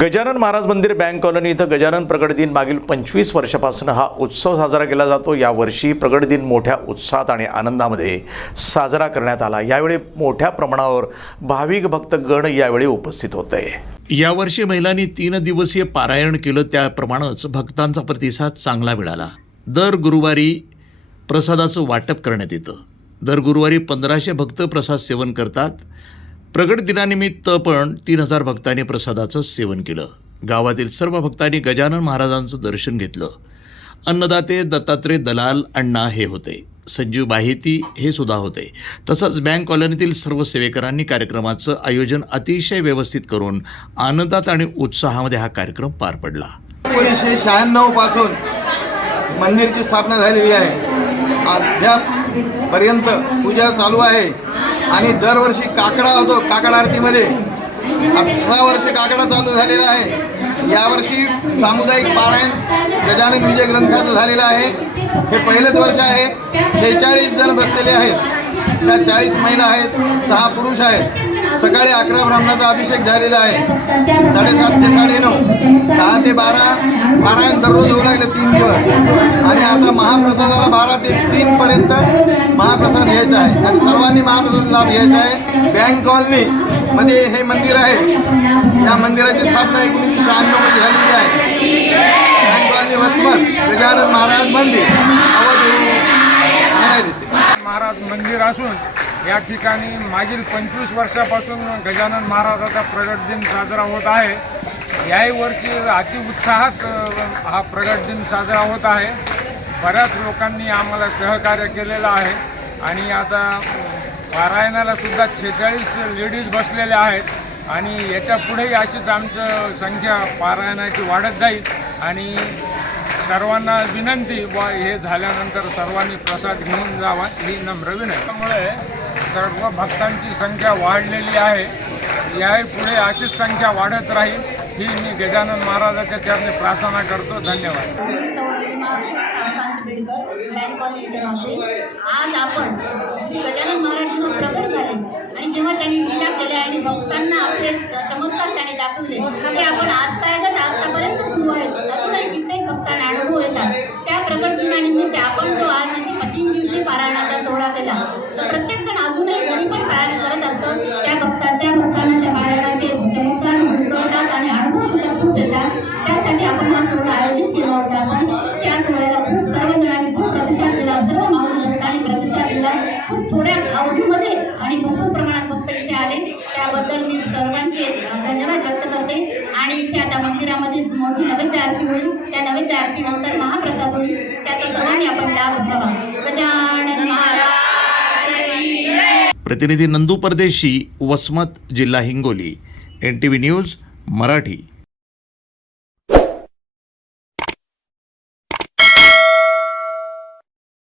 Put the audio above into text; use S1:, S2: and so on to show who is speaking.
S1: गजानन महाराज मंदिर bank colony इथं गजानन प्रगट दिन मागील पंचवीस वर्षापासून हा उत्सव साजरा केला जातो. यावर्षी प्रगट दिन मोठ्या उत्साहात आणि आनंदामध्ये साजरा करण्यात आला. यावेळी मोठ्या प्रमाणावर भाविक भक्तगण यावेळी उपस्थित होते. यावर्षी महिलांनी तीन दिवसीय पारायण केलं. त्याप्रमाणेच भक्तांचा प्रतिसाद चांगला मिळाला. दर गुरुवारी प्रसादाचं वाटप करण्यात येतं. दर गुरुवारी पंधराशे भक्त प्रसाद सेवन करतात. प्रगट दिनानिमित्त पण तीन हजार भक्तांनी प्रसादाचं सेवन केलं. गावातील सर्व भक्तांनी गजानन महाराजांचं दर्शन घेतलं. अन्नदाते दत्तात्रय दलाल अण्णा हे होते. संजीव बाहेती हे सुद्धा होते. तसंच बँक कॉलनीतील सर्व सेवेकरांनी कार्यक्रमाचं आयोजन अतिशय व्यवस्थित करून आनंदात आणि उत्साहामध्ये हा कार्यक्रम पार पडला.
S2: एकोणीसशे शहाण्णवपासून मंदिरची स्थापना झालेली आहे. अद्याप पर्यंत पूजा चालू आहे. आणि दरवर्षी काकडा होतो काकड आरतीमध्ये. अठरा वर्ष काकडा चालू झालेला आहे. यावर्षी सामुदायिक पारायण गजानन विजय ग्रंथाचं झालेलं आहे. हे पहिलंच वर्ष आहे. शेहेचाळीस जण बसलेले आहेत. त्या चाळीस महिला आहेत सहा पुरुष आहेत. सकाळी अकरा ब्राह्मणाचा अभिषेक झालेला आहे. साडेसात ते साडेनऊ दहा ते बारा पारायण दररोज होऊ लागले तीन दिवस. आणि आता महाप्रसादाला बारा ते तीन पर्यंत महाप्रसाद घ्यायचा आहे. आणि सर्वांनी महाप्रसाद लाभ घ्यायचा आहे. बँक कॉलनी मध्ये हे मंदिर आहे. या मंदिराची स्थापना एकोणीसशे शहाण्णवमध्ये झालेली आहे. बँक कॉलनी वसमत गजानन महाराज मंदिर.
S3: महाराज मंदिर असून या ठिकाणी मागील पंचवीस वर्षापासून गजानन महाराजाचा प्रगट दिन साजरा होत आहे. याही वर्षी अति उत्साहात हा प्रगट दिन साजरा होत आहे. बऱ्याच लोकांनी आम्हाला सहकार्य केलेलं आहे. आणि आता पारायणाला सुद्धा छेचाळीस लेडीज बसलेल्या आहेत. आणि याच्या पुढेही अशीच आमचं संख्या पारायणाची वाढत जाईल. आणि सर्वांना विनंती व हे झाल्यानंतर सर्वांनी प्रसाद घेऊन जावा ही नम्र विनंती. त्यामुळे सर्व भक्तांची संख्या वाढलेली आहे. याही पुढे अशीच संख्या वाढत राहील. ही मी गजानन महाराजाच्या चरणी प्रार्थना करतो. धन्यवाद.
S4: आज आपण श्री गजानन महाराज प्रकट झाले आणि जेव्हा त्यांनी लीला केल्या आणि भक्तांना आपले चमत्कार त्याने दाखवले ते आपण आजतायगत आजतापर्यंत सुरू आहेत अजूनही कित्येक भक्तांना अनुभव येतात त्या प्रकट दिनानिमित्त आपण जो आज इथे तीन दिवशी पारायणाचा सोहळा केला तर प्रत्येक जण अजूनही घरी पण पारायण करत असतं त्या भक्ता त्या भक्तांना त्या पारायणाचे चमत्कार उद्भवतात आणि अनुभव सुद्धा खूप येतात त्यासाठी आपण हा सोहळा आयोजित केला होता आपण त्याच वेळेला खूप सर्व जणांनी खूप प्रतिसाद दिला सर्व माऊली भक्तांनी प्रतिसाद दिला खूप थोड्या अवधीमध्ये आणि भरपूर प्रमाणात भक्त इथे आले त्याबद्दल मी सर्वांचे धन्यवाद व्यक्त करते. आणि इथे आता मंदिरामध्ये मोठी नैवेद्य आरती होईल. त्या नैवेद्य आरतीनंतर महाप्रसाद होईल. त्याचा सर्वांनी आपण लाभ घ्यावा. गजानन महाराज
S1: प्रतिनिधी नंदू परदेशी वसमत जिल्हा Hingoli. N T V news Marathi.